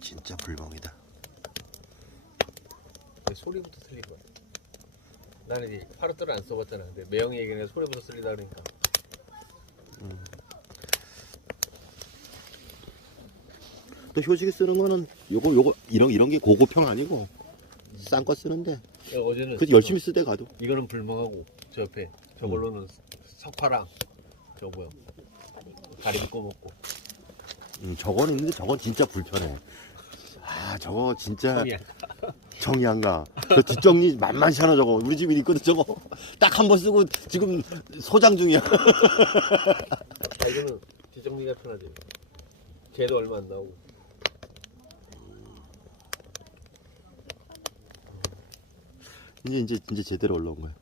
진짜 불멍이다. 소리부터 틀린 거야. 나는 이제 파로트를 안 써봤잖아. 근데 매형이 얘기는 소리부터 틀리다 그러니까. 또 효식이 쓰는 거는 요거 이런 게 고급형 아니고 싼 거 쓰는데. 어제는 그래서 열심히 쓰대 가도. 이거는 불멍하고 저 옆에 저걸로는 석화랑 저 뭐야 다리 묶어 먹고. 저거는 있는데 저건 진짜 불편해. 아 저거 진짜 형이야. 정이 안 가. 저 뒷정리 만만치 않아 저거. 우리 집에 있거든 저거. 딱 한 번 쓰고 지금 소장 중이야. 아 이거는 뒷정리가 편하지. 걔도 얼마 안 나오고. 이제 제대로 올라온 거야.